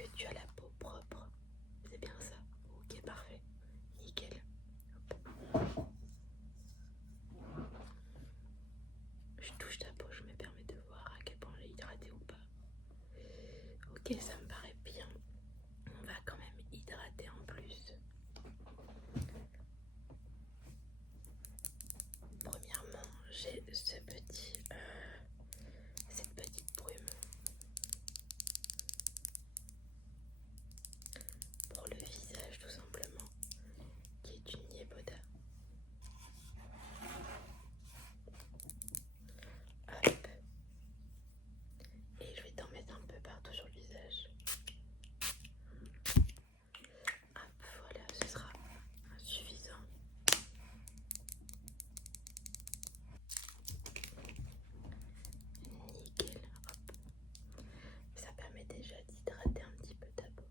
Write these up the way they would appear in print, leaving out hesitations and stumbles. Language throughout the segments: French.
que tu as la peau propre. C'est bien ça? Ok, parfait. Nickel. Je touche ta peau, je me permets de voir à quel point elle est hydratée ou pas. Ok, ça me paraît bien. On va quand même hydrater en plus. Premièrement, j'ai cette petite brume pour le visage tout simplement, qui est une Yepoda. Hop. Et je vais t'en mettre un peu partout sur le visage. Hop, voilà, ce sera suffisant. Nickel, hop. Ça permet déjà d'hydrater un petit peu ta peau.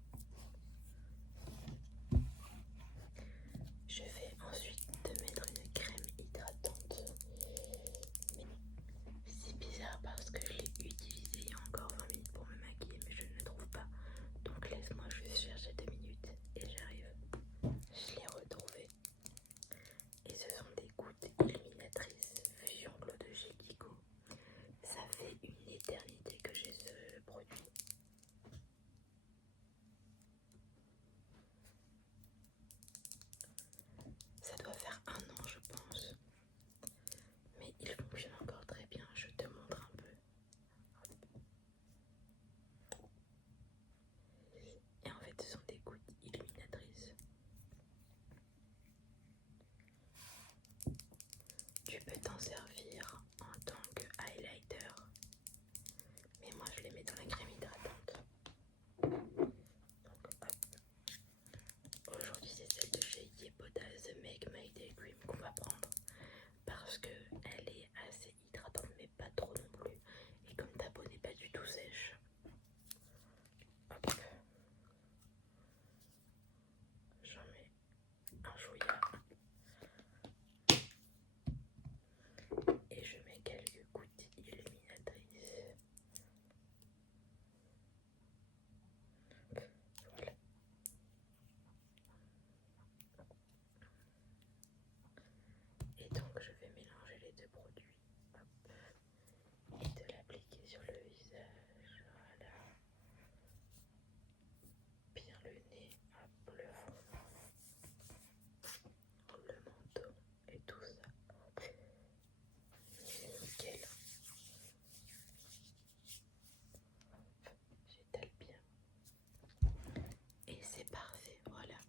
Je vais ensuite te mettre une crème hydratante. Mais c'est bizarre parce que je l'ai utilisée il y a encore 20 minutes pour me maquiller, mais je ne le trouve pas. Donc laisse-moi juste chercher 2 minutes et j'arrive. Je l'ai retrouvée. Et ce sont des gouttes illuminatrices Fusion Glow de chez Kiko. Ça fait une éternité que j'ai ce produit. Ça doit faire 1 an je pense. Mais il fonctionne encore très bien, je te montre un peu. Et en fait ce sont des gouttes illuminatrices. Tu peux t'en servir en tant que highlighter. Mais moi je les mets dans la crème hydratante. Donc hop. Aujourd'hui c'est celle de chez Yepoda The Make My Day Cream qu'on va prendre. Parce que elle est assez hydratante mais pas trop non plus. Et comme ta peau n'est pas du tout sèche. Hop. J'en mets un chouïa. Et je mets quelques gouttes illuminatrices. Voilà. Et donc je vais mélanger les deux produits. Hop. Et de l'appliquer sur le visage. Voilà. Bien le nez, hop, le front, le menton et tout ça. Nickel. J'étale bien. Et c'est parfait, voilà.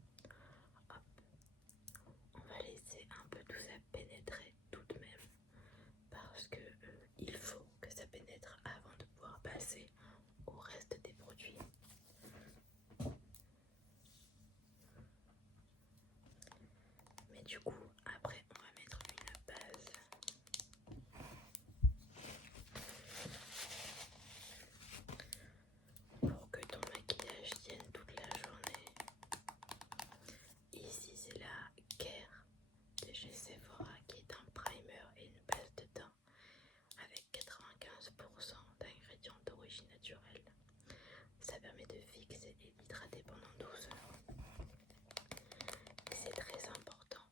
Hop. On va laisser un peu tout ça pénétrer tout de même. Parce que il faut que ça pénètre avant de pouvoir passer au reste des produits. Mais du coup, après, on va mettre une base. Pour que ton maquillage tienne toute la journée. Ici, c'est la Care de chez Sephora qui est un primer et une base de teint avec 95% d'ingrédients d'origine naturelle. Ça permet de fixer et d'hydrater pendant 12 heures. Et c'est très important,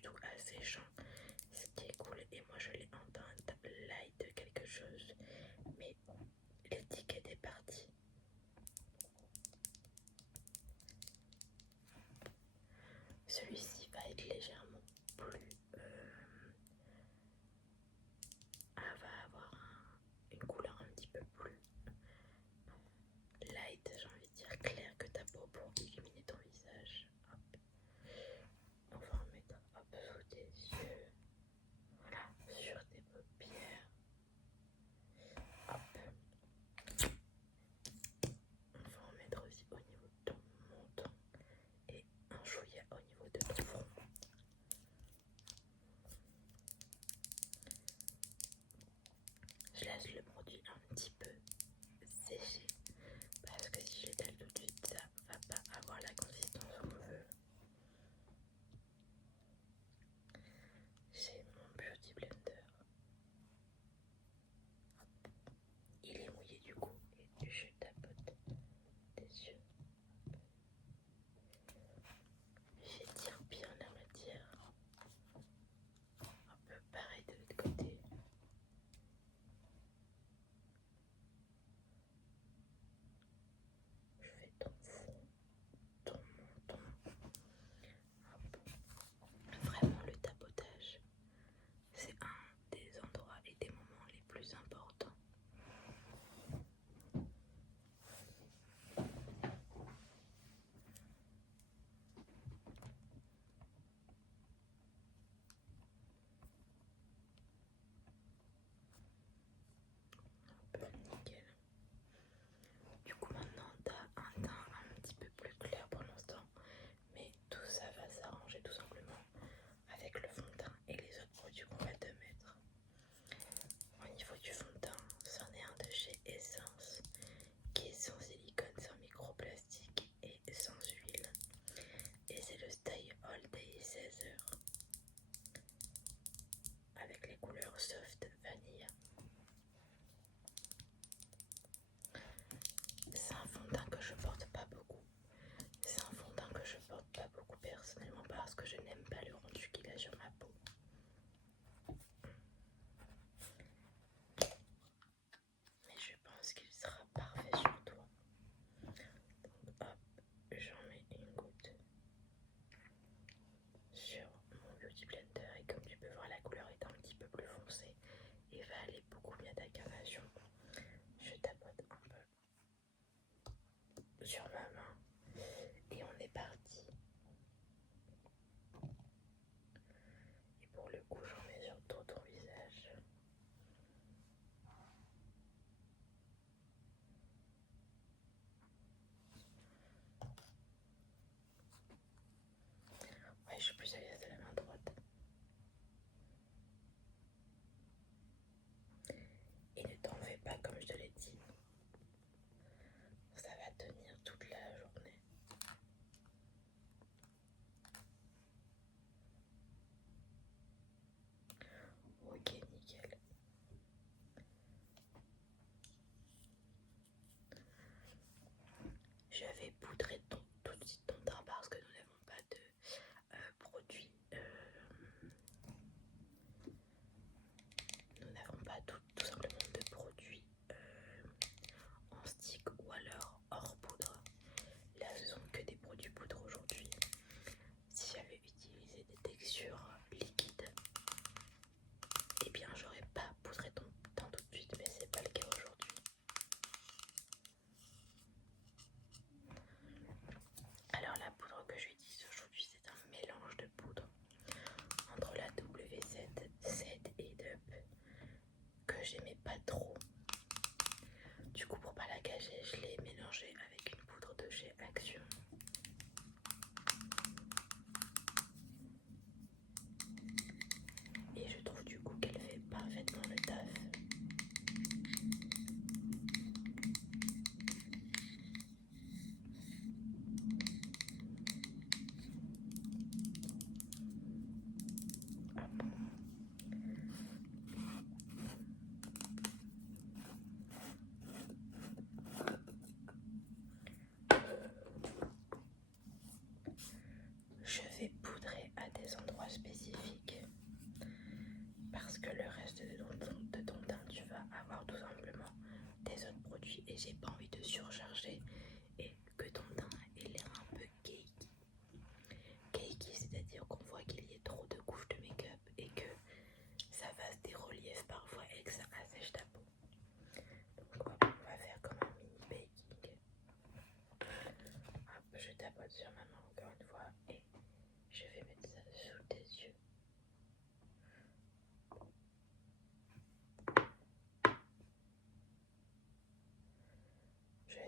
du tout asséchant, ce qui est cool. Et moi je l'ai en teinte light quelque chose, mais l'étiquette est partie. Celui-ci va être légèrement plus... va avoir une couleur un petit peu plus light, j'ai envie de dire claire que ta peau pour illuminer ton visage. Hop. On va en mettre sous tes yeux, voilà, sur tes paupières. Hop. On va en mettre aussi au niveau de ton menton et un chouïa au niveau de ton front. Je laisse le produit un petit peu sécher parce que si je l'étale tout de suite, ça va pas avoir la consistance qu'on veut. J'ai mon Beauty Blender. Hop. Il est mouillé du coup et je tapote des yeux. J'étire bien la matière. Un peu pareil de l'autre côté. Je fais ton front, ton menton. Hop. Vraiment le tapotage, c'est un des endroits et des moments les plus importants. Nickel. Du coup maintenant tu as un teint un petit peu plus clair pour l'instant, mais tout ça va s'arranger tout simplement avec le fond de teint et les autres produits qu'on va te mettre. Au niveau du fond de teint, c'en est un de chez Essence qui est sans silicone, sans microplastique et sans huile. Et c'est le Style All Day 16 heures avec les couleurs soft vanille. C'est un fond de teint que je porte pas beaucoup. C'est un fond de teint que je porte pas beaucoup personnellement parce que je n'aime pas le rendu qu'il a sur ma peau. Mais je pense qu'il sera parfait sur toi. Donc hop, j'en mets une goutte sur mon Beauty Blender et comme tu peux voir la couleur est un petit peu plus foncée et va aller beaucoup mieux à ta carnation. Je tapote un peu sur ma main et on est parti. Et pour le coup j'en mets sur tout ton visage. Ouais, je suis plus à l'aise de la main droite. Et ne t'en fais pas comme je te l'ai dit. Ça va tenir toute la journée. Ok, nickel. Je vais poudrer tout de suite ton teint parce que nous n'avons pas de produits. Nous n'avons pas tout simplement de produits en stick ou alors hors poudre. Là, ce sont que des produits poudre aujourd'hui. Si j'avais utilisé des textures liquides, eh bien j'aurais pas poudré ton teint tout de suite, mais c'est pas le cas aujourd'hui. Alors la poudre que j'utilise aujourd'hui, c'est un mélange de poudre entre la W7 et Dup que j'aimais pas trop. Du coup, pour pas la gâcher, je l'ai mélangée avec une poudre de chez Action. Et je trouve du coup qu'elle fait parfaitement le taf.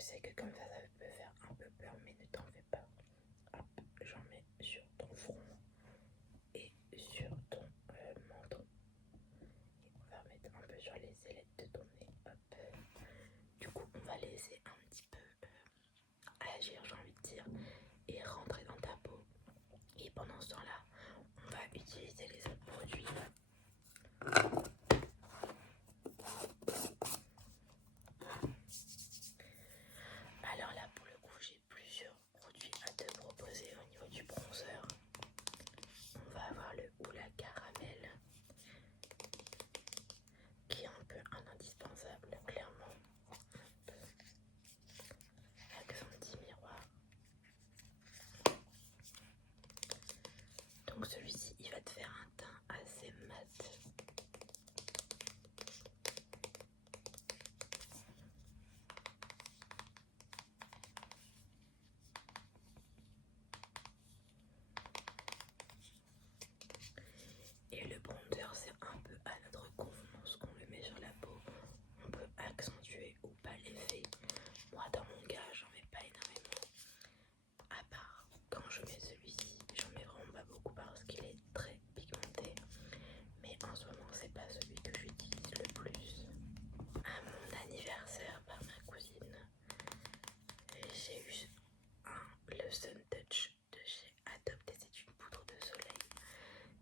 sais que comme ça peut faire un peu peur, mais ne t'en fais pas. Hop, j'en mets sur ton front et sur ton menton. Et on va mettre un peu sur les ailettes de ton nez. Hop. Du coup, on va laisser un petit peu agir, j'ai envie de dire, et rentrer dans ta peau. Et pendant ce temps-là, on va utiliser les autres produits. Alors là, pour le coup, j'ai plusieurs produits à te proposer au niveau du bronzer. On va avoir le Hoola Caramel, qui est un peu un indispensable, clairement. Avec son petit miroir. Donc celui-ci, il va te faire un teint assez mat. Et le bronzer, c'est un peu à notre convenance qu'on le met sur la peau. On peut accentuer ou pas l'effet. Moi, dans mon cas, j'en mets pas énormément. À part quand je mets celui-ci, j'en mets vraiment pas beaucoup parce qu'il est très pigmenté. Mais en ce moment, c'est pas celui que j'utilise le plus. À mon anniversaire, par ma cousine, j'ai eu le Sun Touch de chez Adopt. C'est une poudre de soleil.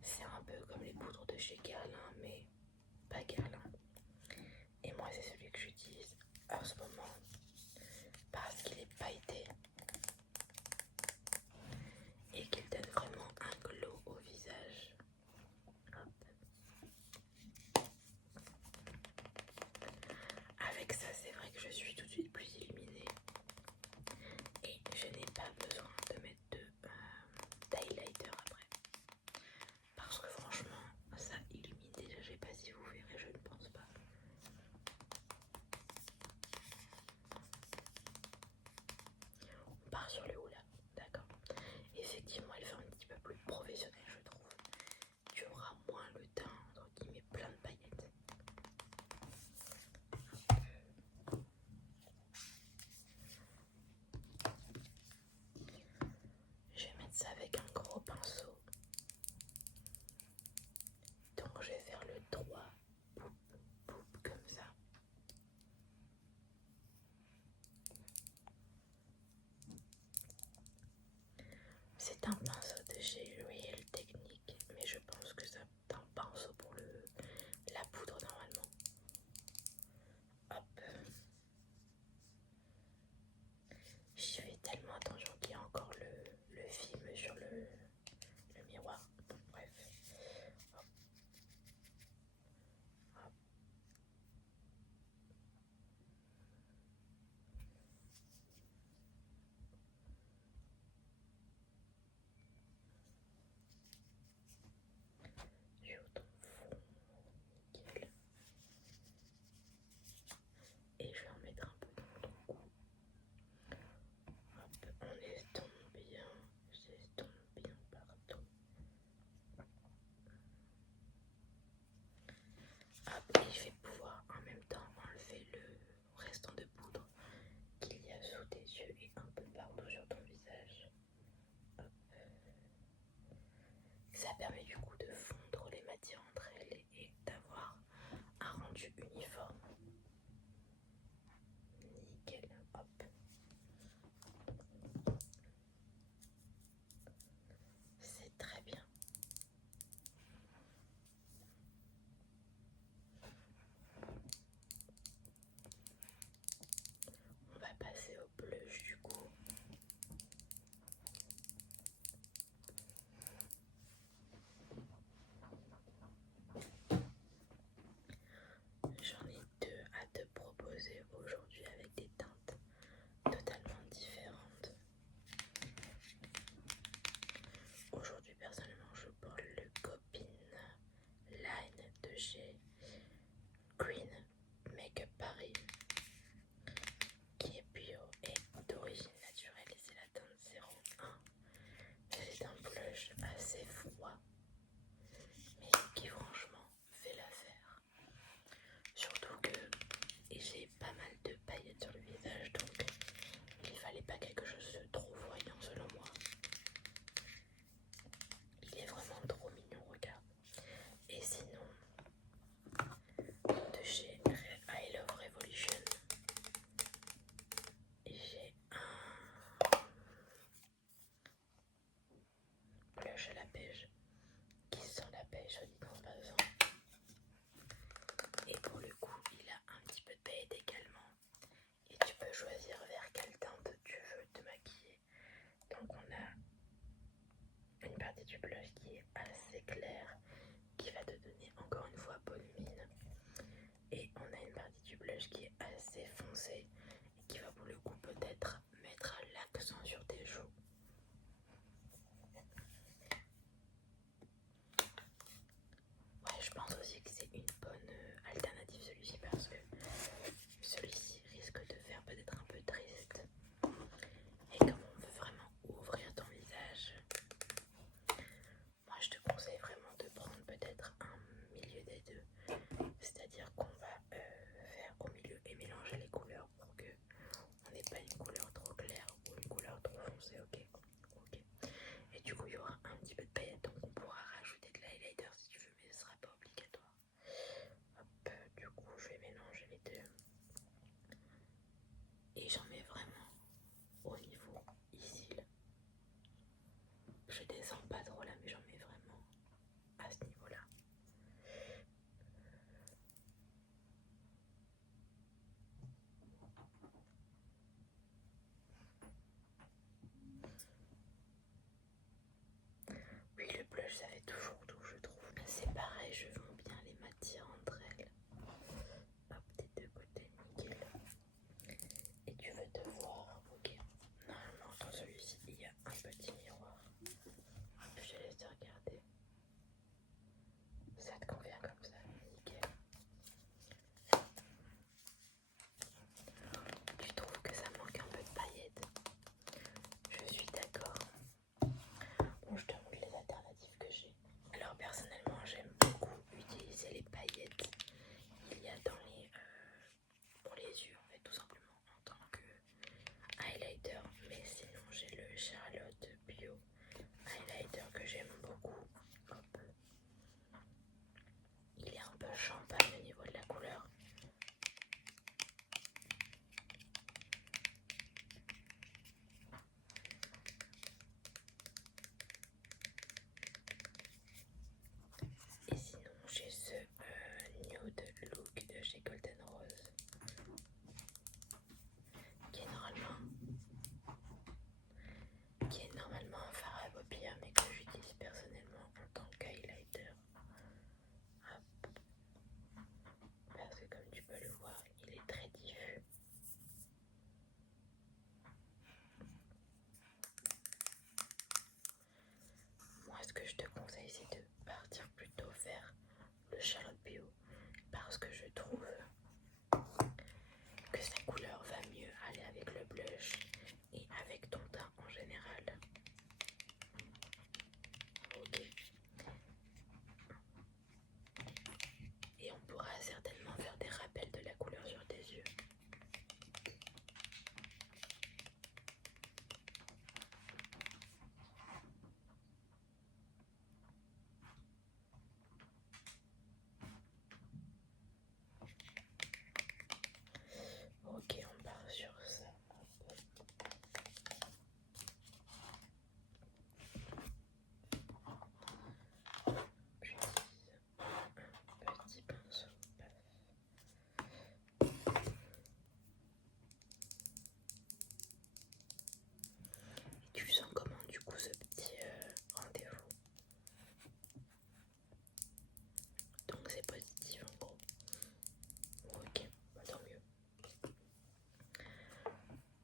C'est un peu comme les poudres de chez Guerlain, mais pas Guerlain. Et moi, c'est celui que j'utilise en ce moment parce qu'il est pailleté et qu'il donne vraiment un glow au visage. Hop. Avec ça, c'est vrai que je suis tout de suite plus illuminée et je n'ai pas besoin de mettre d'highlighter après. Parce que franchement, ça illumine déjà. Je sais pas si vous verrez, je ne pense pas. On part sur le Hoola, d'accord. Effectivement, elle fait un petit peu plus professionnel, je trouve. Tu auras moins le teint, entre guillemets, plein de paillettes. Je vais mettre ça avec un gros pinceau. Donc je vais faire le droit, poup, poup, comme ça. C'est un pinceau de chez Real Technique, mais je pense que c'est un pinceau pour la poudre normalement. Hop. J'y fais tellement attention qu'il y a encore le film sur le miroir. Bon, bref. Hop. Hop. Sur ton fond, nickel. Et je vais en mettre un peu dans ton cou. Hop, on estompe bien, j'estompe bien partout. Hop, et je vais pouvoir en même temps enlever le restant de poudre qu'il y a sous tes yeux et un peu partout sur ton visage. Hop. Ça permet du coup de fondre les matières entre elles et d'avoir un rendu uniforme. Nickel, hop. C'est très bien. On va passer au blush du coup. peux choisir vers quelle teinte tu veux te maquiller. Donc on a une partie du blush qui est assez claire, qui va te donner encore une fois bonne mine. Et on a une partie du blush qui est assez foncée et qui va pour le coup peut-être mettre l'accent sur tes joues. Ouais, je pense aussi que c'est une bonne alternative celui-ci parce que celui-ci risque de faire peut-être un peu triste. Et comme on veut vraiment ouvrir ton visage, moi je te conseille vraiment de prendre peut-être un milieu des deux. C'est-à-dire qu'on va faire au milieu et mélanger les couleurs pour que on n'ait pas une couleur trop claire ou une couleur trop foncée, ok. Et du coup il y aura un petit peu de paillettes, donc on pourra rajouter de l'highlighter si tu veux, mais ce sera pas obligatoire. Hop, du coup je vais mélanger les deux. Et j'en mets vraiment au niveau ici là. Je descends pas trop là, mais j'en mets vraiment à ce niveau là. Oui, le blush ça fait toujours tout, je trouve. C'est pareil, je vends bien les matières entre elles. Hop, des deux côtés, nickel. Et tu veux te voir, ok. Normalement dans celui-ci il y a un petit miroir. Je te laisse te regarder. Ça te convient comme ça, nickel. Tu trouves que ça manque un peu de paillettes? Je suis d'accord. Bon, je te montre les alternatives que j'ai. Alors personnellement j'aime beaucoup utiliser les paillettes. Il y a dans les pour les yeux en fait, tout simplement en tant que highlighter, mais sinon j'ai le Charlotte Bio highlighter que j'aime beaucoup. Hop. Il est un peu champagne au niveau de la couleur. Et sinon j'ai ce nude look de chez Golden Rose qui est normalement un fard à paupières mais que j'utilise personnellement en tant qu'highlighter. Hop. Parce que comme tu peux le voir, il est très diffus. Moi ce que je te conseille c'est de partir plutôt vers le Charlotte Bio parce que je trouve que sa couleur va mieux aller avec le blush et avec ton teint en général. Ok. Et on pourra certainement faire des rappels de la couleur sur tes yeux. Ok, on part sur ça. J'utilise un petit pinceau. Et tu sens comment du coup ce petit rendez-vous? Donc c'est positif en gros. Ok, bah, tant mieux.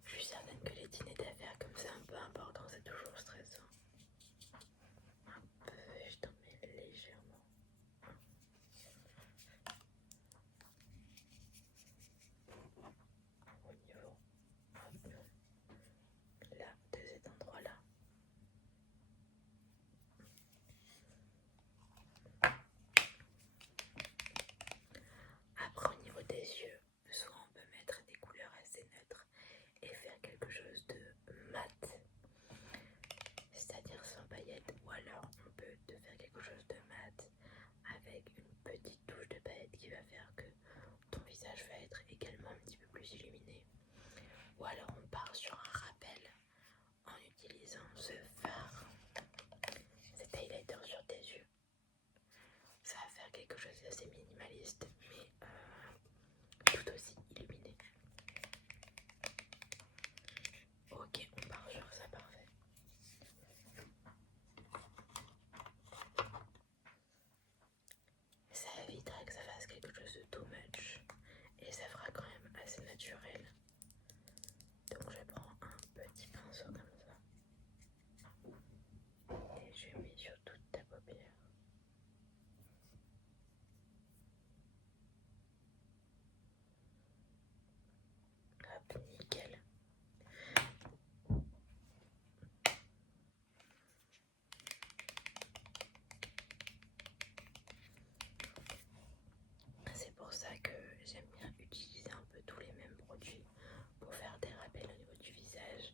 Je suis certaine que les dîners d'affaires comme c'est un peu important, c'est toujours stressant. Hop, je t'en mets légèrement. Au niveau là, de cet endroit-là. Après au niveau des yeux, soit on peut mettre des couleurs assez neutres et faire quelque chose de mat, c'est-à-dire sans paillettes, ou alors on peut te faire quelque chose de mat avec une petite touche de paillettes qui va faire que ton visage va être également un petit peu plus illuminé. Ou alors on part sur un rappel en utilisant ce fard, cet highlighter sur tes yeux. Ça va faire quelque chose d'assez minimaliste mais tout aussi illuminé. Hop, nickel. C'est pour ça que j'aime bien utiliser un peu tous les mêmes produits pour faire des rappels au niveau du visage,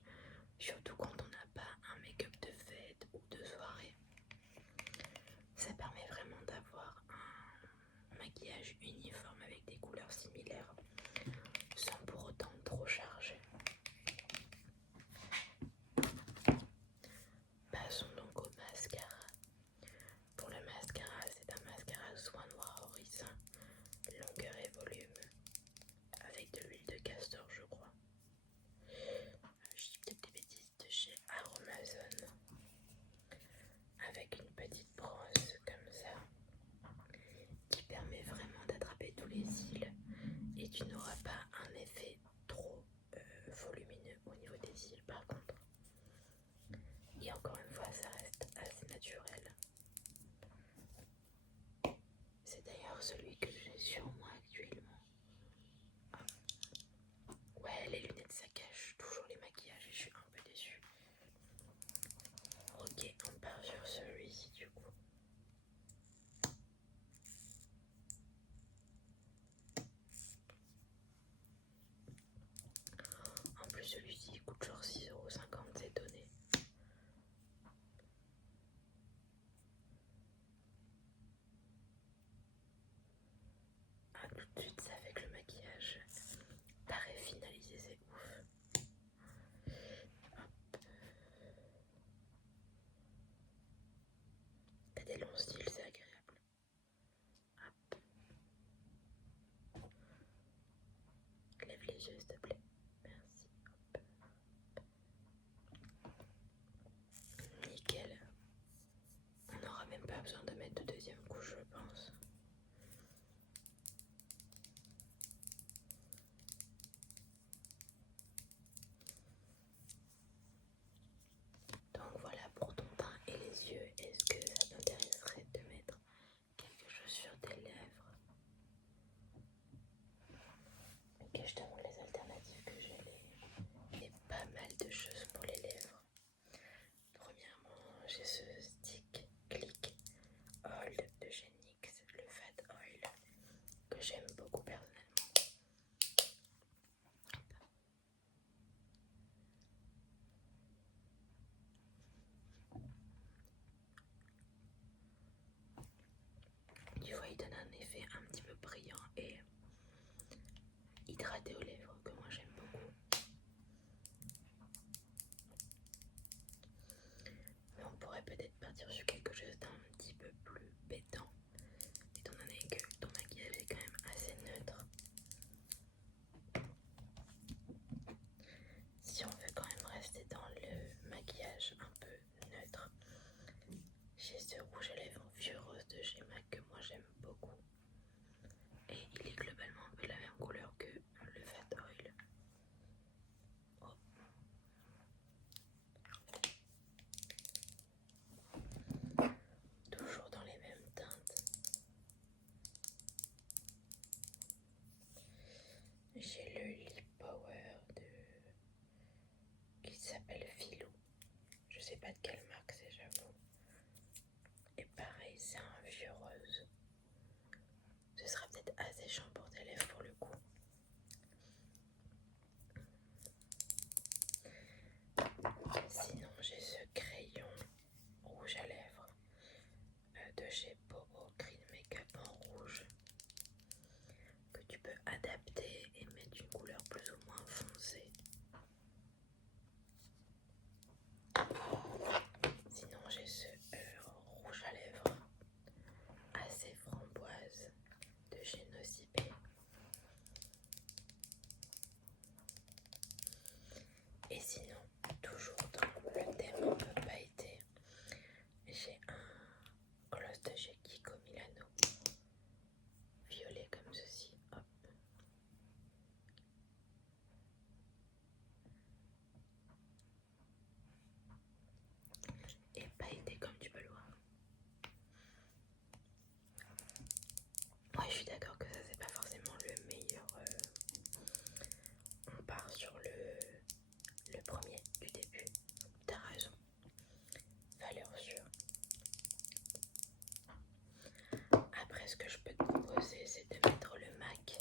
surtout quand on n'a pas un make-up de fête ou de soirée. Ça permet vraiment d'avoir un maquillage uniforme avec des couleurs similaires sans pour autant trop charger. Passons donc au mascara. Pour le mascara, c'est un mascara soin noir Horizon, longueur et volume, avec de l'huile de castor je crois. Je dis peut-être des bêtises, de chez Aromazone, avec une petite brosse comme ça, qui permet vraiment d'attraper tous les cils et tu n'auras pas un effet trop volumineux au niveau des cils par contre. Et encore une fois, ça reste assez naturel. C'est d'ailleurs celui que j'ai sur moi actuellement. Ouais, les lunettes ça cache toujours les maquillages et je suis un peu déçue. Ok, on part sur celui-ci du coup. En plus celui-ci coûte genre 6,50 €, c'est donné. Ah, tout de suite ça avec le maquillage paraît finalisé, c'est ouf. Hop. T'as des longs cils, c'est agréable. Hop. Lève les yeux s'il te plaît. Merci. Hop. Nickel. On n'aura même pas besoin de mettre de deuxième couche, je pense. Donc voilà pour ton teint et les yeux. Est-ce que ça t'intéresserait de mettre quelque chose sur tes lèvres? Ok, je te montre les alternatives que j'ai. J'ai pas mal de choses pour les lèvres. Premièrement, j'ai ce stick Click Oil de chez NYX, le Fat Oil, que j'aime beaucoup personnellement. Tu vois, il donne un effet un petit peu brillant et hydraté aux lèvres que moi j'aime beaucoup. Mais on pourrait peut-être partir sur quelque chose d'un petit peu plus pétant, étant donné que ton maquillage est quand même assez neutre. Si on veut quand même rester dans le maquillage un peu neutre, j'ai ce rouge à lèvres vieux rose de chez MAC que moi j'aime beaucoup. Et il est globalement un peu de la même couleur que le Fat Oil. Oh. Toujours dans les mêmes teintes. J'ai le Lip Power qui s'appelle Philou. Je sais pas de quelle marque c'est, j'avoue. Et pareil, c'est un vieux rose. Ce sera peut-être asséchant pour tes lèvres pour le coup. Sinon, j'ai ce crayon rouge à lèvres de chez Bobo Green Makeup en rouge que tu peux adapter et mettre une couleur plus ou moins foncée. Sinon, j'ai ce rouge à lèvres assez framboise de chez Nocibé. Et sinon, toujours dans le thème un peu pailleté, j'ai un gloss de chez Kiko Milano, violet comme ceci. Hop. Et pailleté comme tu peux le voir. Ouais, je suis d'accord que ça c'est pas ce que je peux te proposer, c'est de mettre le MAC.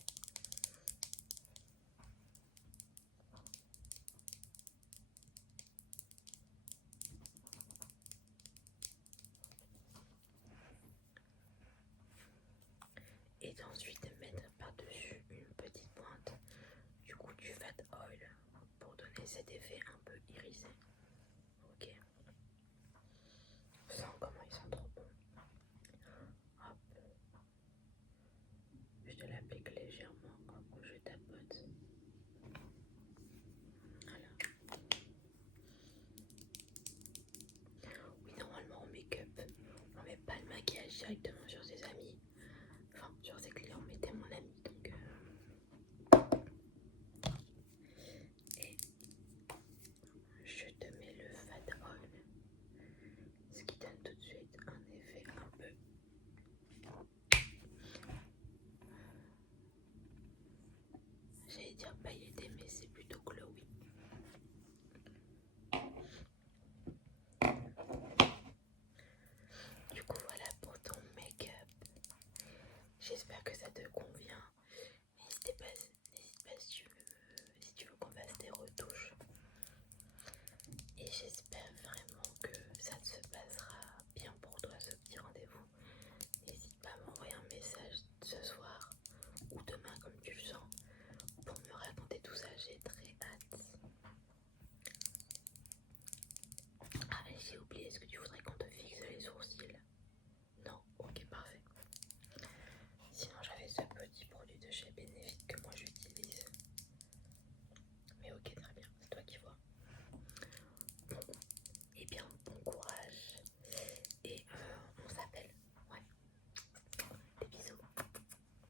Et ensuite mettre par-dessus une petite pointe du coup du fat oil pour donner cet effet un peu irisé. Ok. Sens comment ils sont trop bons. Hop. Je te l'applique légèrement. Hop, je tapote. Voilà. Oui, normalement en make-up, on met pas le maquillage directement sur ses amis. Enfin, sur ses clients, mais t'es mon ami, donc et je te mets le fat oil, ce qui donne tout de suite un effet un peu j'allais dire pailleté, mais c'est plutôt glowy. Du coup voilà pour ton make-up. J'espère que ça te convient. N'hésite pas si tu veux qu'on fasse des retouches. Et j'espère vraiment que ça se passera bien pour toi ce petit rendez-vous. N'hésite pas à m'envoyer un message ce soir ou demain comme tu le sens pour me raconter tout ça, j'ai très hâte. Ah, et j'ai oublié, est-ce que tu voudrais qu'on